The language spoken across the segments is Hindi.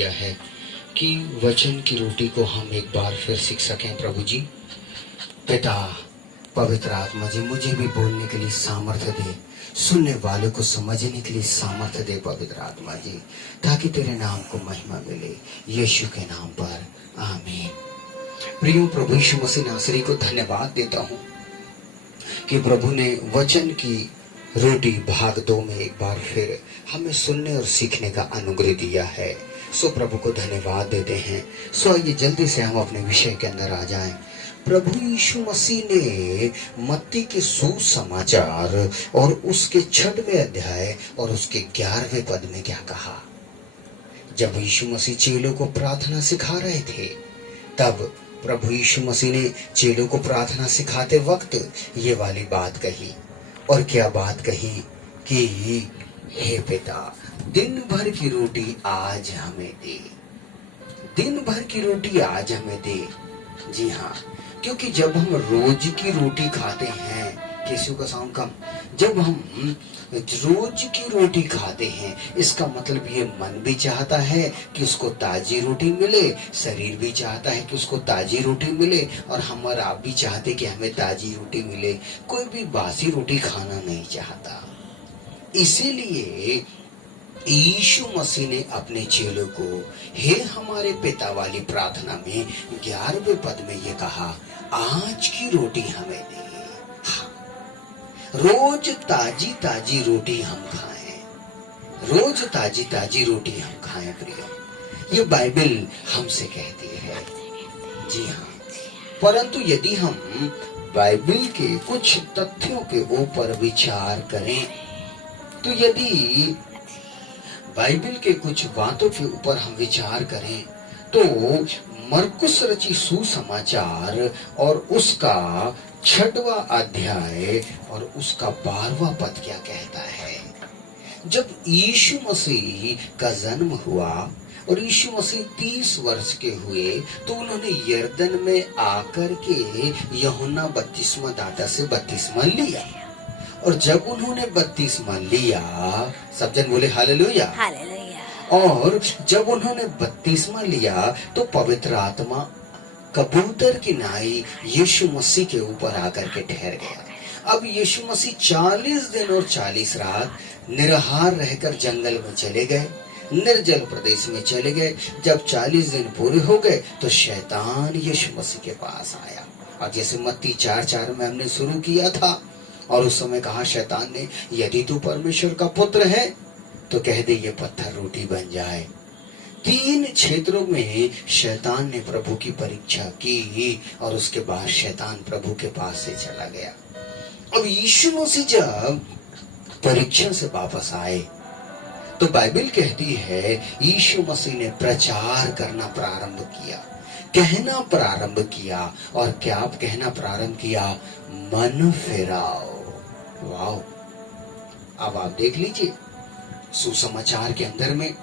दिया है कि वचन की रोटी को हम एक बार फिर सीख सकें। प्रभु जी, पिता, पवित्र आत्मा जी, मुझे भी बोलने के लिए सामर्थ्य दे, सुनने वालों को समझने के लिए सामर्थ्य दे पवित्र आत्मा जी, ताकि तेरे नाम को महिमा मिले। यीशु के नाम पर आमीन। प्रियो, प्रभु यीशु मसीह नासरी को धन्यवाद देता हूँ कि प्रभु ने वचन की रोटी भाग 2 में एक बार फिर हमें सुनने और सीखने का अनुग्रह दिया है। सो प्रभु को धन्यवाद देते हैं। सो आइए जल्दी से हम अपने विषय के अंदर आ जाएं। प्रभु यीशु मसीह ने मत्ती के सुसमाचार और उसके 6वें अध्याय और उसके 11वें पद में क्या कहा। जब यीशु मसीह चेलों को प्रार्थना सिखा रहे थे, तब प्रभु यीशु मसीह ने चेलों को प्रार्थना सिखाते वक्त ये वाली बात कही। और क्या बात कही कि हे पिता, दिन भर की रोटी आज हमें दे, दिन भर की रोटी आज हमें दे। जी हाँ, क्योंकि जब हम रोज की रोटी खाते हैं, केसु का साउंड कम, जब हम रोज की रोटी खाते हैं, इसका मतलब ये मन भी चाहता है कि उसको ताजी रोटी मिले, शरीर भी चाहता है कि उसको ताजी रोटी मिले, और हम और आप भी चाहते कि हमें ताजी रोटी मिले। कोई भी बासी रोटी खाना नहीं चाहता। इसीलिए यीशु मसीह ने अपने चेलों को हे हमारे पिता वाली प्रार्थना में 11वें पद में ये कहा, आज की रोटी हमें दे। रोज ताजी ताजी रोटी हम खाएं, रोज ताजी ताजी रोटी हम खाएं। प्रियो, ये बाइबल हमसे कहती है। जी हाँ, परंतु यदि हम बाइबल के कुछ तथ्यों के ऊपर विचार करें, तो यदि बाइबल के कुछ बातों के ऊपर हम विचार करें, तो मरकुस रची सुसमाचार और उसका 6वां अध्याय और उसका 12वां पद क्या कहता है। जब यीशु मसीह का जन्म हुआ और यीशु मसीह 30 वर्ष के हुए, तो उन्होंने यरदन में आकर के यूहन्ना बपतिस्मा दाता से बपतिस्मा लिया। और जब उन्होंने बपतिस्मा लिया, सब जन बोले हालेलुया, हालेलुया। और जब उन्होंने बपतिस्मा लिया, तो पवित्र आत्मा कबूतर की नाई यीशु मसीह के ऊपर आकर के ठहर गया। अब यीशु मसीह 40 दिन और 40 रात निराहार रहकर जंगल में चले गए, निर्जल प्रदेश में चले गए। जब 40 दिन पूरे हो गए, तो शैतान यीशु मसीह के पास आया, और जैसे मत्ती 4:4 में हमने शुरू किया था, और उस समय कहा शैतान ने, यदि तू परमेश्वर का पुत्र है तो कह दे ये पत्थर रोटी बन जाए। 3 क्षेत्रों में शैतान ने प्रभु की परीक्षा की, और उसके बाद शैतान प्रभु के पास से चला गया। अब यीशु मसीह जब परीक्षा से वापस आए, तो बाइबल कहती है यीशु मसीह ने प्रचार करना प्रारंभ किया, कहना प्रारंभ किया। और क्या कहना प्रारंभ किया? मन फिराओ। वाओ! अब आप देख लीजिए, सुसमाचार के अंदर में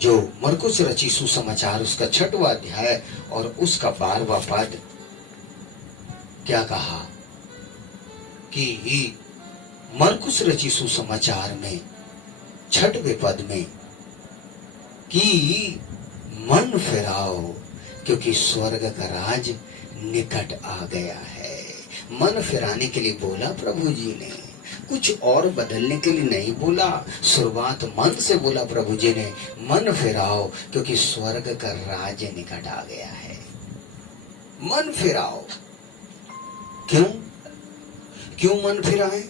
जो मरकुस रची सुसमाचार, उसका 6वां अध्याय और उसका 12वां पद क्या कहा कि मरकुस रची सुसमाचार में 6वें पद में कि मन फिराओ, क्योंकि स्वर्ग का राज निकट आ गया है। मन फिराने के लिए बोला प्रभु जी ने, कुछ और बदलने के लिए नहीं बोला। शुरुआत मन से बोला प्रभु जी ने, मन फिराओ क्योंकि स्वर्ग का राज निकट आ गया है। मन फिराओ। क्यों क्यों मन फिराए?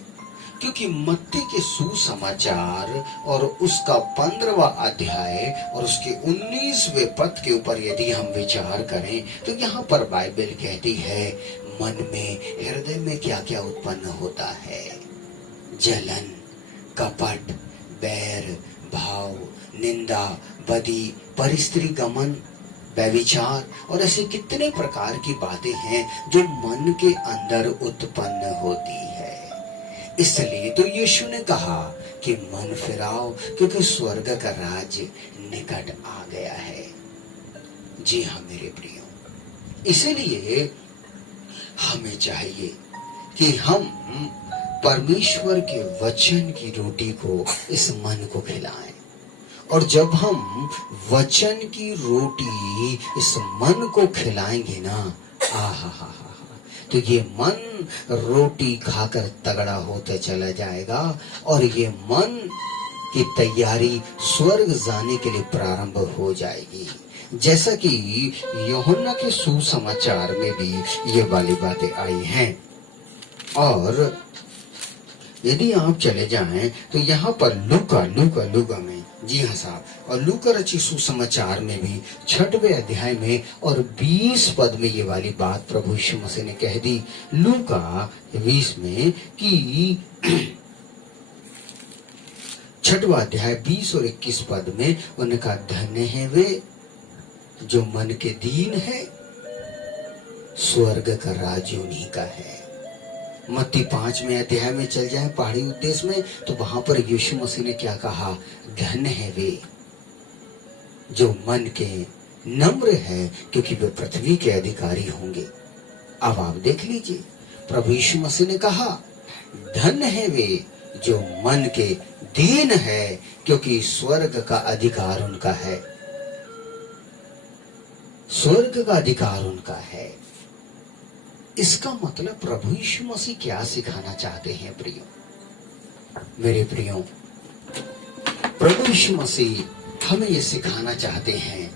क्योंकि मत्ती के सुसमाचार और उसका 15वां अध्याय और उसके 19वें पद के ऊपर यदि हम विचार करें, तो यहाँ पर बाइबल कहती है मन में, हृदय में क्या क्या उत्पन्न होता है? जलन, कपट, बैर, भाव, निंदा, बदी, परिस्त्री गमन, व्यभिचार, और ऐसे कितने प्रकार की बातें हैं जो मन के अंदर उत्पन्न होती है। इसलिए तो यीशु ने कहा कि मन फिराओ क्योंकि स्वर्ग का राज निकट आ गया है। जी हाँ मेरे प्रियो, इसलिए हमें चाहिए कि हम परमेश्वर के वचन की रोटी को, इस मन को खिलाएं। और जब हम वचन की रोटी इस मन को खिलाएंगे ना, आहा, तो ये मन रोटी खाकर तगड़ा होते चला जाएगा और ये मन की तैयारी स्वर्ग जाने के लिए प्रारंभ हो जाएगी। जैसा कि यूहन्ना के सुसमाचार में भी ये वाली बातें आई हैं। और यदि आप चले जाएं तो यहाँ पर लूका में, जी हाँ साहब, और लूका रचित सुसमाचार में भी 6वें अध्याय में और 20 पद में ये वाली बात प्रभु यीशु मसीह ने कह दी। लूका 20 में कि 6वां अध्याय 20 और 21 पद में उन्होंने कहा, धन्य है वे जो मन के दीन है, स्वर्ग का राज उन्हीं का है। मत्ती 5वें अध्याय में चल जाए पहाड़ी उद्देश्य में, तो वहां पर यीशु मसीह ने क्या कहा, धन्य है वे जो मन के नम्र है, क्योंकि वे पृथ्वी के अधिकारी होंगे। अब आप देख लीजिए, प्रभु यीशु मसीह ने कहा धन्य है वे जो मन के दीन है, क्योंकि स्वर्ग का अधिकार उनका है। स्वर्ग का अधिकार उनका है। इसका मतलब प्रभु यीशु मसीह क्या सिखाना चाहते हैं प्रियो, मेरे प्रियो, प्रभु यीशु मसीह हमें ये सिखाना चाहते हैं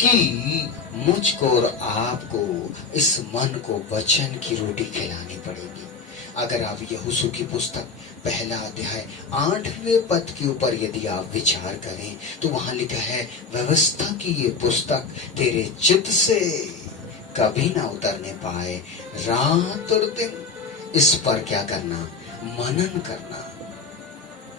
कि मुझको और आपको इस मन को वचन की रोटी खिलानी पड़ेगी। अगर आप यहोशू की पुस्तक 1 अध्याय 8वें पद के ऊपर यदि आप विचार करें तो वहां लिखा है, व्यवस्था की ये पुस्तक तेरे चित्त से कभी ना उतरने पाए, रात और दिन इस पर क्या करना, मनन करना,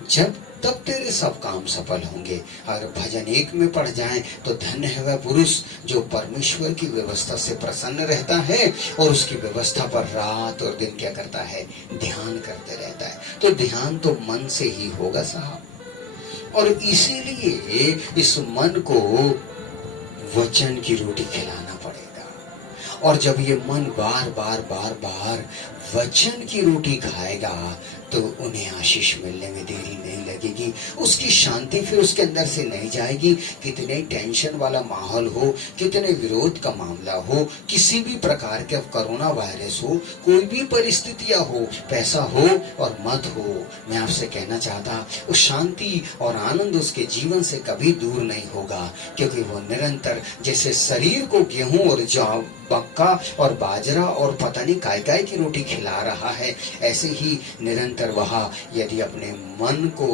जब तब तेरे सब काम सफल होंगे। अगर भजन 1 में पढ़ जाएं तो धन्य है वह पुरुष जो परमेश्वर की व्यवस्था से प्रसन्न रहता है और उसकी व्यवस्था पर रात और दिन क्या करता है, ध्यान करते रहता है। तो ध्यान तो मन से ही होगा साहब, और इसीलिए इस मन को वचन की रोटी खिलाना पड़ेगा। और जब ये मन बार बार वचन की रोटी खाएगा तो उन्हें आशीष मिलने में देरी नहीं लगेगी। उसकी शांति फिर उसके अंदर से नहीं जाएगी। कितने टेंशन वाला माहौल हो, कितने विरोध का मामला हो, किसी भी प्रकार के कोरोना वायरस हो, कोई भी परिस्थितियां हो, पैसा हो और मत हो, मैं आपसे कहना चाहता, उस शांति और आनंद उसके जीवन से कभी दूर नहीं होगा, क्योंकि वो निरंतर जैसे शरीर को गेहूं और जौ, मक्का और बाजरा और पता नहीं काय की रोटी खिला रहा है, ऐसे ही निरंतर वह यदि अपने मन को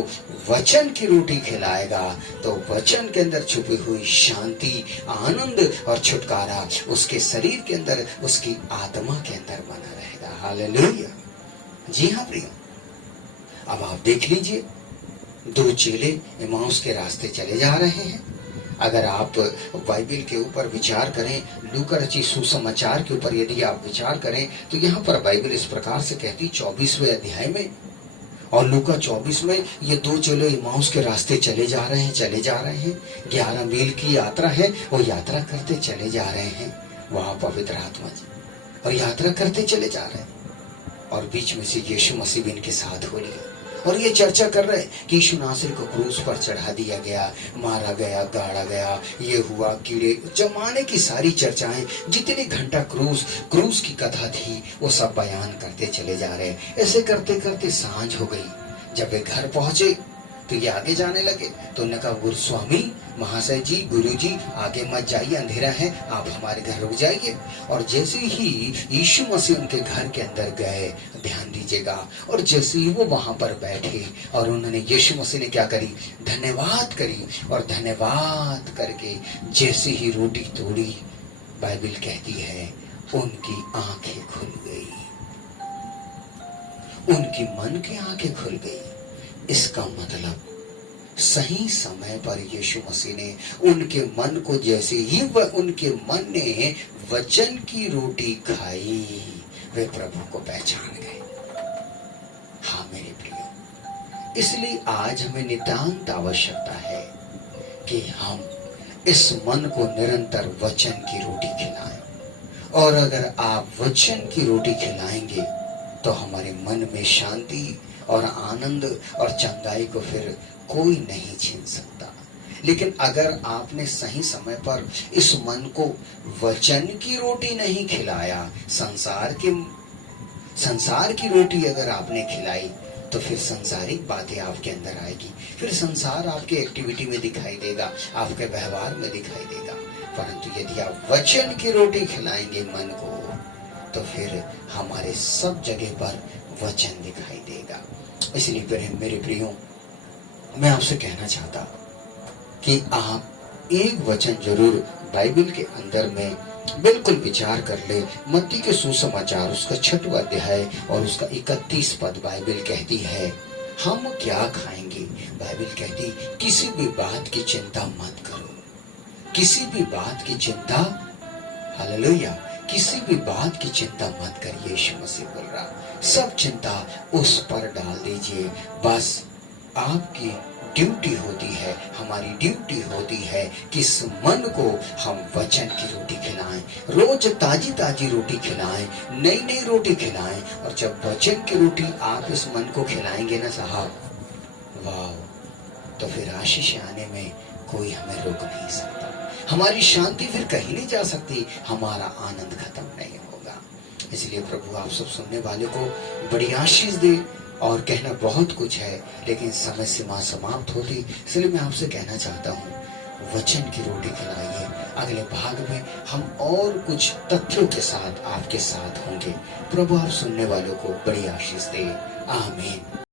वचन की रोटी खिलाएगा तो वचन के अंदर छुपी हुई शांति, आनंद और छुटकारा उसके शरीर के अंदर, उसकी आत्मा के अंदर बना रहेगा। हालेलुया। जी हाँ प्रिय, अब आप देख लीजिए, 2 चेले इमाउस के रास्ते चले जा रहे हैं। अगर आप बाइबल के ऊपर विचार करें, लूका रचित सुसमाचार के ऊपर यदि आप विचार करें तो यहाँ पर बाइबल इस प्रकार से कहती 24वें अध्याय में और लूका 24 में, ये 2 चेले इमाउस के रास्ते चले जा रहे हैं। 11 मील की यात्रा है, वो यात्रा करते चले जा रहे हैं। वहां पवित्र आत्मा जी और यात्रा करते चले जा रहे हैं और बीच में से यीशु मसीह भी इनके साथ हो लिए और ये चर्चा कर रहे हैं कि यीशु नासरी को क्रूस पर चढ़ा दिया गया, मारा गया, गाड़ा गया, ये हुआ, कीड़े, जमाने की सारी चर्चाएं, जितने घंटा क्रूस की कथा थी वो सब बयान करते चले जा रहे हैं। ऐसे करते करते सांझ हो गई। जब वे घर पहुंचे तो ये आगे जाने लगे तो उन्होंने कहा, गुरु स्वामी, महाशय जी, गुरु जी, आगे मत जाइए, अंधेरा है, आप हमारे घर रुक जाइए। और जैसे ही यीशु मसीह उनके घर के अंदर गए, ध्यान दीजिएगा, और जैसे ही वो वहां पर बैठे और उन्होंने, यीशु मसीह ने क्या करी, धन्यवाद करी, और धन्यवाद करके जैसे ही रोटी तोड़ी, बाइबल कहती है उनकी आंखें खुल गई, उनकी मन की आंखें खुल गई। इसका मतलब सही समय पर यीशु मसीह ने उनके मन को, जैसे ही वह उनके मन ने वचन की रोटी खाई, वे प्रभु को पहचान गए। हाँ मेरे प्रिय, इसलिए आज हमें नितांत आवश्यकता है कि हम इस मन को निरंतर वचन की रोटी खिलाएं। और अगर आप वचन की रोटी खिलाएंगे तो हमारे मन में शांति और आनंद और चंगाई को फिर कोई नहीं छीन सकता। लेकिन अगर आपने सही समय पर इस मन को वचन की रोटी नहीं खिलाया, संसार की रोटी अगर आपने खिलाई, तो फिर संसारिक बातें आपके अंदर आएगी, फिर संसार आपके एक्टिविटी में दिखाई देगा, आपके व्यवहार में दिखाई देगा। परंतु यदि आप वचन की रोटी खिलाएंगे मन को, तो फिर हमारे सब जगह पर वचन दिखाई देगा। इसलिए मेरे प्रियो, मैं आपसे कहना चाहता कि आप एक वचन जरूर बाइबल के अंदर में बिल्कुल विचार कर ले। मत्ती के सुसमाचार उसका 6वां अध्याय और उसका 31 पद बाइबल कहती है, हम क्या खाएंगे। बाइबल कहती, किसी भी बात की चिंता मत करो, किसी भी बात की चिंता, हालेलुया, किसी भी बात की चिंता मत करिए। यीशु मसीह बोल रहा, सब चिंता उस पर डाल दीजिए। बस आपकी ड्यूटी होती है, हमारी ड्यूटी होती है कि इस मन को हम वचन की रोटी खिलाएं, रोज ताजी ताजी रोटी खिलाएं, नई नई रोटी खिलाएं। और जब वचन की रोटी आप इस मन को खिलाएंगे ना साहब, वाह, तो फिर आशीष आने में कोई हमें रोक नहीं सकता। हमारी शांति फिर कहीं नहीं जा सकती, हमारा आनंद खत्म नहीं होगा। इसलिए प्रभु आप सब सुनने वाले को बड़ी आशीष दे। और कहना बहुत कुछ है, लेकिन समय सीमा समाप्त होती, इसलिए मैं आपसे कहना चाहता हूँ, वचन की रोटी खिलाइए। अगले भाग में हम और कुछ तथ्यों के साथ आपके साथ होंगे। प्रभु आप सुनने वालों को बड़ी आशीष दे। आमीन।